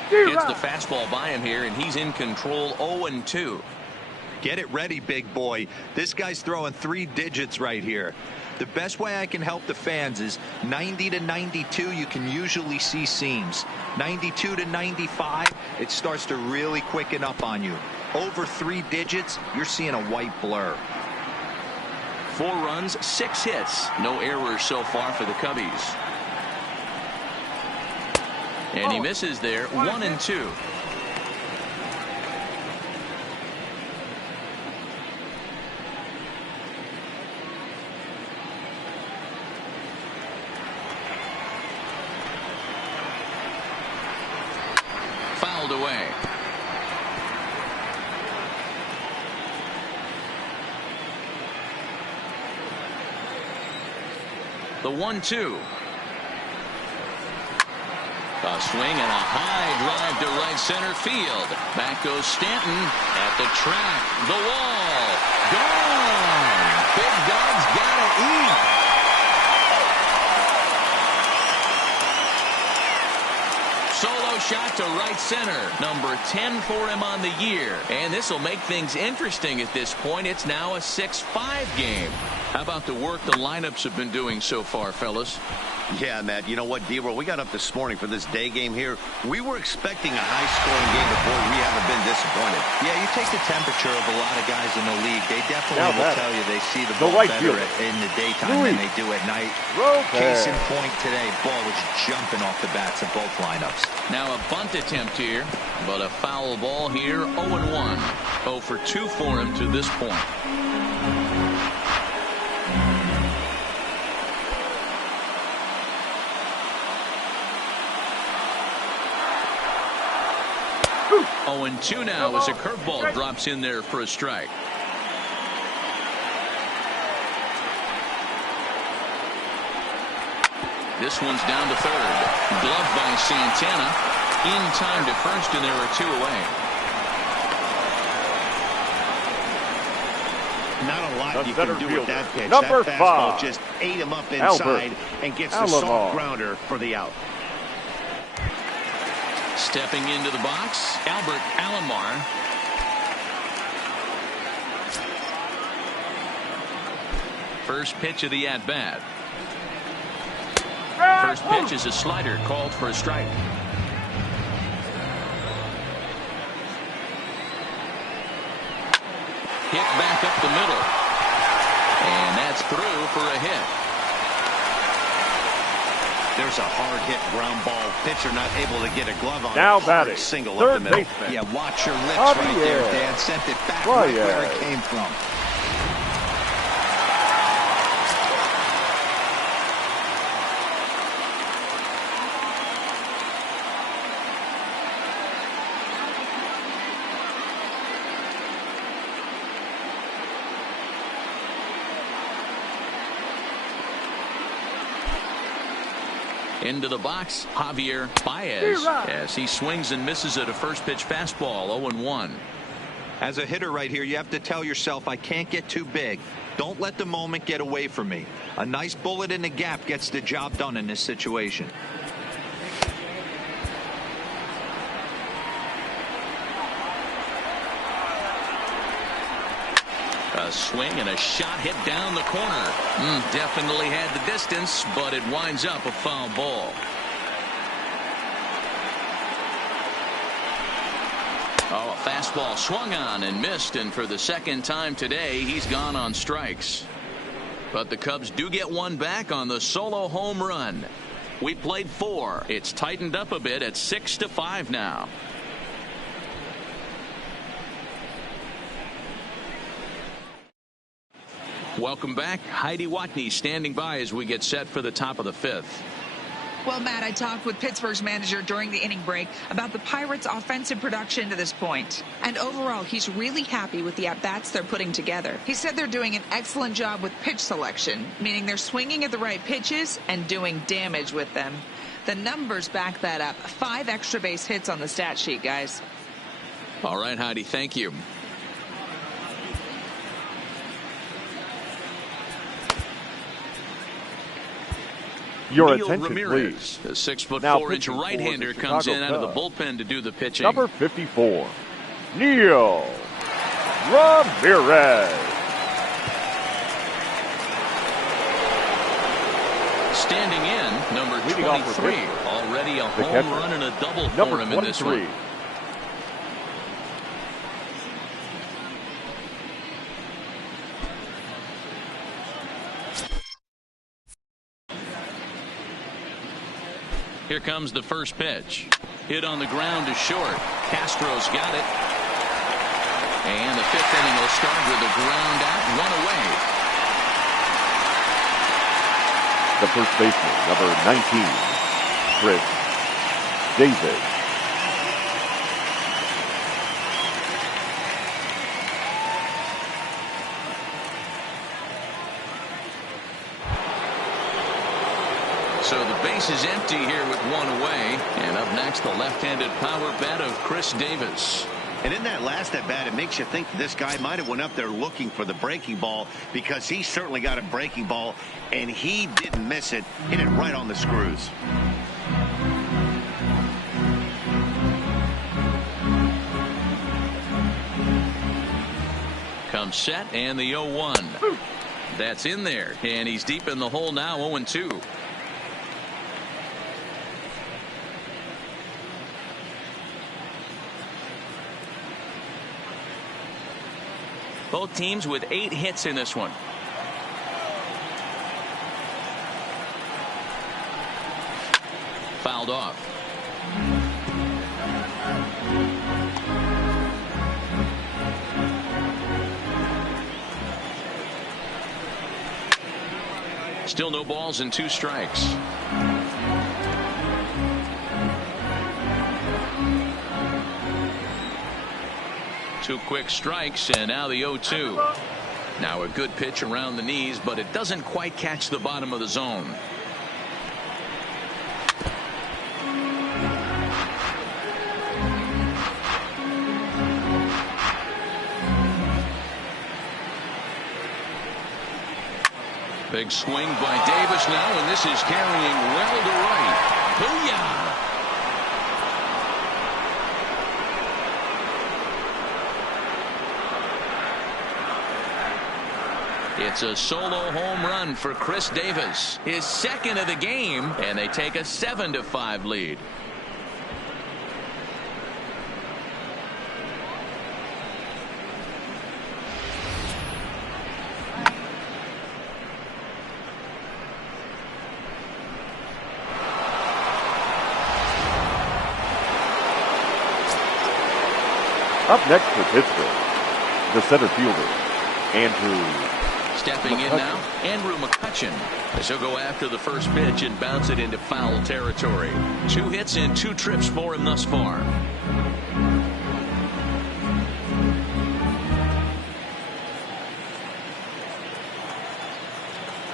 Hits the fastball by him here, and he's in control 0-2. Get it ready, big boy. This guy's throwing 3 digits right here. The best way I can help the fans is 90 to 92, you can usually see seams. 92 to 95, it starts to really quicken up on you. Over 3 digits, you're seeing a white blur. 4 runs, 6 hits. No errors so far for the Cubbies. And he misses there, 1-2. Fouled away. The 1-2. A swing and a high drive to right center field. Back goes Stanton at the track. The wall. Gone. Big Dog's gotta eat. Solo shot to right center. Number 10 for him on the year. And this will make things interesting at this point. It's now a 6-5 game. How about the work the lineups have been doing so far, fellas? Yeah, Matt, you know what, D-Roll, we got up this morning for this day game here. We were expecting a high-scoring game, but boy, we haven't been disappointed. Yeah, you take the temperature of a lot of guys in the league. They definitely Now will that- tell you they see the the ball right better fielder. in the daytime than they do at night. Case in point today, ball was jumping off the bats of both lineups. Now a bunt attempt here, but a foul ball here, 0-1. 0 for 2 for him to this point. Oh, and 2 now as a curveball drops in there for a strike. This one's down to third. Gloved by Santana. In time to first, and there are 2 away. Not a lot The you can center do with that fielder, pitch. number That fastball 5, just ate him up inside and gets the Alomar. soft grounder for the out. Stepping into the box, Albert Alomar. First pitch of the at-bat. First pitch is a slider called for a strike. Hit back up the middle. And that's through for a hit. There's a hard hit ground ball. Pitcher not able to get a glove on. Now Hard batting, single up the third middle. baseman. Yeah, watch your lips Javier. right there, Dan. Sent it back right where it came from. Into the box, Javier Baez, as he swings and misses at a first pitch fastball, 0-1. As a hitter right here, you have to tell yourself, I can't get too big. Don't let the moment get away from me. A nice bullet in the gap gets the job done in this situation. A swing and a shot hit down the corner. Definitely had the distance, but it winds up a foul ball. Oh, a fastball swung on and missed, and for the second time today, he's gone on strikes. But the Cubs do get one back on the solo home run. We played 4. It's tightened up a bit at 6-5 now. Welcome back. Heidi Watney standing by as we get set for the top of the 5th. Well, Matt, I talked with Pittsburgh's manager during the inning break about the Pirates' offensive production to this point. And overall, he's really happy with the at-bats they're putting together. He said they're doing an excellent job with pitch selection, meaning they're swinging at the right pitches and doing damage with them. The numbers back that up. 5 extra base hits on the stat sheet, guys. All right, Heidi, thank you. Your Neil attention, Ramirez, please. the 6'4" Now pitching for right-hander, the comes in Chicago out of the Cubs. bullpen to do the pitching. Number 54, Neil Ramirez. Standing in, number Leading off for 23. Pittsburgh, Already a the home catcher. run and a double Number for him in this 23. one. Here comes the first pitch. Hit on the ground to short. Castro's got it. And the 5th inning will start with a ground out, 1 away. The first baseman, number 19, Chris Davis. So the base is empty here with 1 away. And up next, the left-handed power bat of Chris Davis. And in that last at bat, it makes you think this guy might have went up there looking for the breaking ball, because he certainly got a breaking ball, and he didn't miss it. Hit it right on the screws. Comes set, and the 0-1. That's in there, and he's deep in the hole now, 0-2. Both teams with 8 hits in this one. Fouled off. Still no balls and 2 strikes. Two quick strikes, and now the 0-2. Now a good pitch around the knees, but it doesn't quite catch the bottom of the zone. Big swing by Davis now, and this is carrying well to right. Booyah! It's a solo home run for Chris Davis, his 2nd of the game, and they take a 7-5 lead. Up next for Pittsburgh, the center fielder, Andrew. Stepping in now, Andrew McCutchen, as he'll go after the first pitch and bounce it into foul territory. 2 hits and 2 trips for him thus far.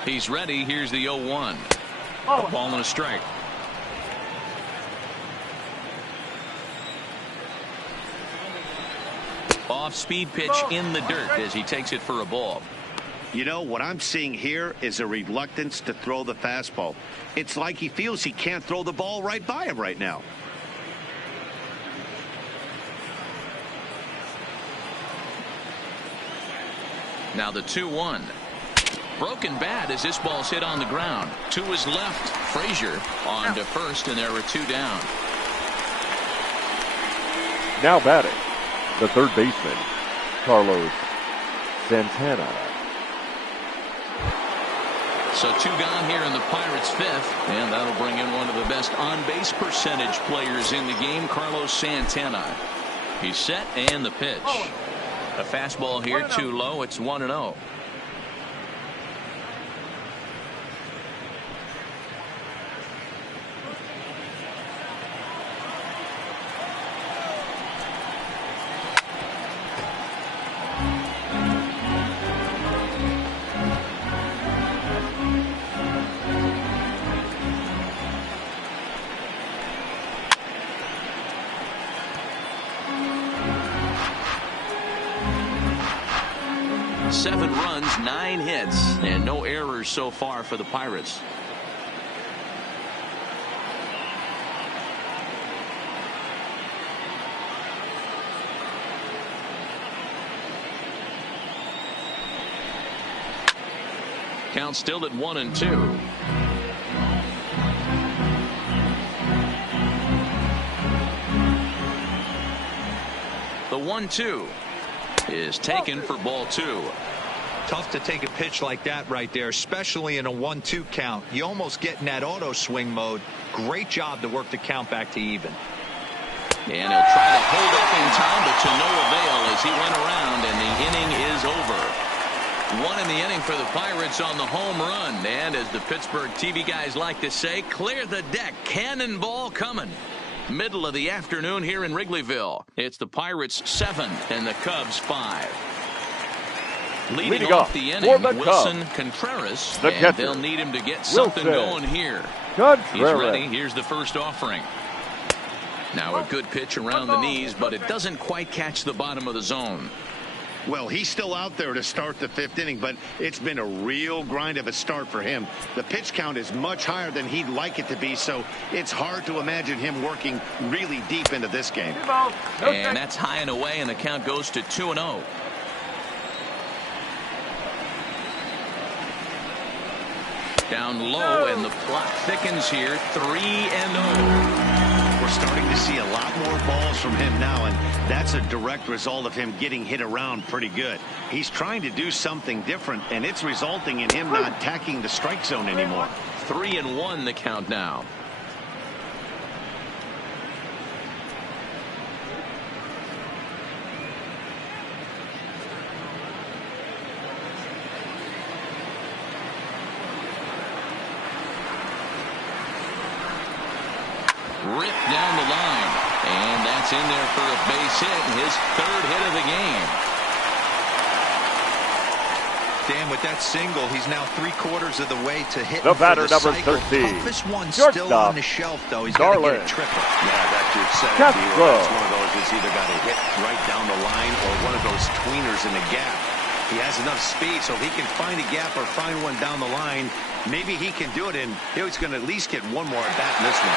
He's ready. Here's the 0-1. A ball and a strike. Off-speed pitch in the dirt as he takes it for a ball. You know, what I'm seeing here is a reluctance to throw the fastball. It's like he feels he can't throw the ball right by him right now. Now the 2-1. Broken bat as this ball's hit on the ground. 2 is left. Frazier on to first, and there are 2 down. Now batting, the third baseman, Carlos Santana. So 2 gone here in the Pirates' 5th, and that'll bring in one of the best on-base percentage players in the game, Carlos Santana. He's set, and the pitch. A fastball here, too low. It's 1-0. Seven runs, 9 hits, and no errors so far for the Pirates. Count still at 1-2. The 1-2 is taken for ball 2. Tough to take a pitch like that right there, especially in a 1-2 count. You almost get in that auto swing mode. Great job to work the count back to even. And he'll try to hold up in time, but to no avail as he went around, and the inning is over. 1 in the inning for the Pirates on the home run. And as the Pittsburgh TV guys like to say, clear the deck. Cannonball coming. Middle of the afternoon here in Wrigleyville. It's the Pirates 7 and the Cubs 5. Leading off the inning, Wilson Contreras, and they'll need him to get something going here. He's ready. Here's the first offering. Now a good pitch around the knees, but it doesn't quite catch the bottom of the zone. Well, he's still out there to start the 5th inning, but it's been a real grind of a start for him. The pitch count is much higher than he'd like it to be, so it's hard to imagine him working really deep into this game. And that's high and away, and the count goes to 2-0. Down low, and the plot thickens here. 3-0. We're starting to see a lot more balls from him now, and that's a direct result of him getting hit around pretty good. He's trying to do something different, and it's resulting in him not attacking the strike zone anymore. 3-1 the count now. Ripped down the line, and that's in there for a base hit, his 3rd hit of the game. Dan, with that single, he's now 3/4 of the way to hit the batter, number cycle. 13. Toughest one still on the shelf, though. He's got to get a triple. Yeah, that dude said it. That's one of those that's either got to hit right down the line or one of those tweeners in the gap. He has enough speed, so if he can find a gap or find one down the line, maybe he can do it, and he's going to at least get one more at bat in this one.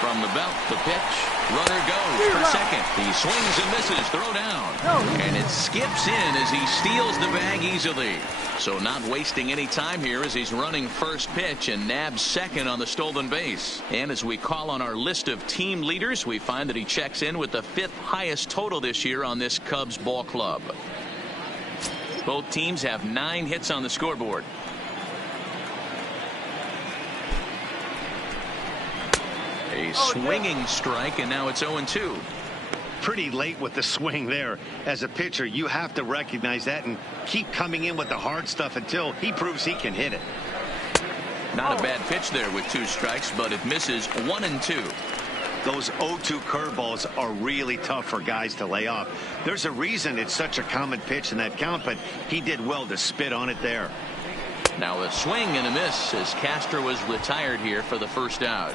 From the belt, the pitch. Runner goes for second. He swings and misses. Throw down. And it skips in as he steals the bag easily. So not wasting any time here as he's running first pitch and nabs second on the stolen base. And as we call on our list of team leaders, we find that he checks in with the 5th highest total this year on this Cubs ball club. Both teams have 9 hits on the scoreboard. A swinging strike, and now it's 0-2. Pretty late with the swing there. As a pitcher, you have to recognize that and keep coming in with the hard stuff until he proves he can hit it. Not a bad pitch there with 2 strikes, but it misses 1-2. Those 0-2 curveballs are really tough for guys to lay off. There's a reason it's such a common pitch in that count, but he did well to spit on it there. Now a swing and a miss as Castro was retired here for the first out.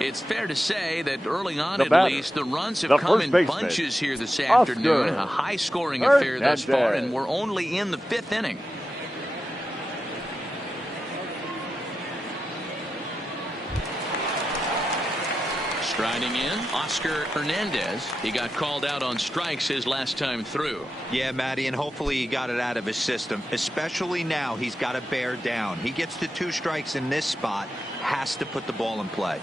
It's fair to say that early on, at least, the runs have come in bunches here this afternoon. A high-scoring affair thus far, and we're only in the 5th inning. Striding in, Oscar Hernandez. He got called out on strikes his last time through. Yeah, Matty, and hopefully he got it out of his system. Especially now, he's got to bear down. He gets to 2 strikes in this spot, has to put the ball in play.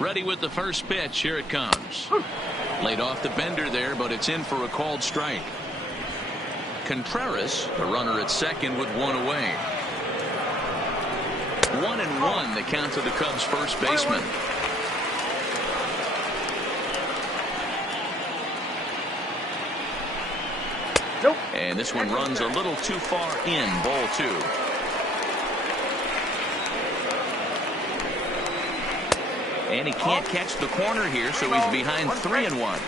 Ready with the first pitch. Here it comes. Laid off the bender there, but it's in for a called strike. Contreras, the runner at second with 1 away. 1-1 the count to the Cubs first baseman. Nope. And this one runs a little too far in. Ball 2. And he can't catch the corner here, so he's behind 3-1.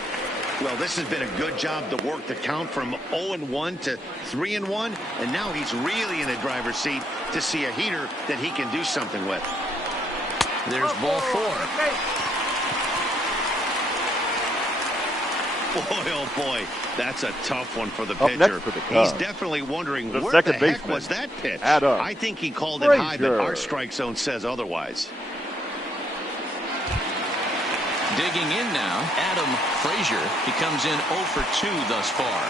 Well, this has been a good job to work the count from 0-1 to 3-1, and now he's really in a driver's seat to see a heater that he can do something with. There's ball 4. Boy, oh boy, that's a tough one for the Up pitcher. next for the Cubs, he's definitely wondering the where second the heck baseman, was that pitch. Adam I think he called it high, but Frazier. our strike zone says otherwise. Digging in now, Adam Frazier. He comes in 0 for 2 thus far.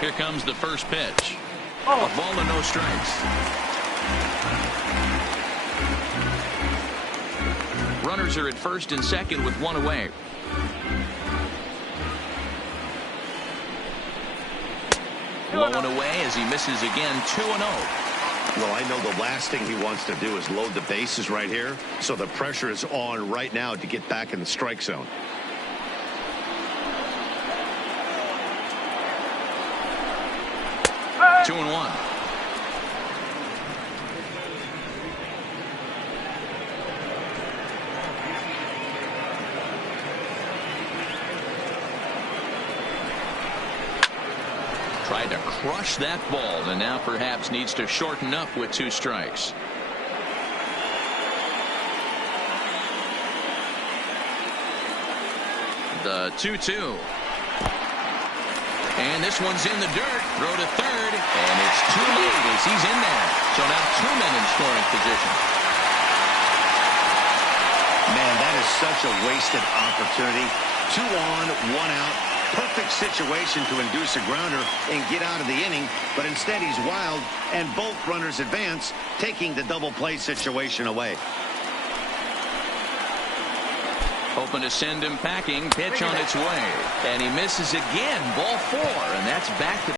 Here comes the first pitch. A ball and no strikes. Runners are at first and second with 1 away. Low and away as he misses again. 2-0. Well, I know the last thing he wants to do is load the bases right here, so the pressure is on right now to get back in the strike zone. Two and 1. Tried to crush that ball, and now perhaps needs to shorten up with 2 strikes. The 2-2. And this one's in the dirt. Throw to third, and it's too late as he's in there. So now 2 men in scoring position. Man, that is such a wasted opportunity. 2 on, 1 out. Perfect situation to induce a grounder and get out of the inning, but instead he's wild, and both runners advance, taking the double play situation away. Hoping to send him packing. Pitch on its way, and he misses again. Ball 4, and that's back to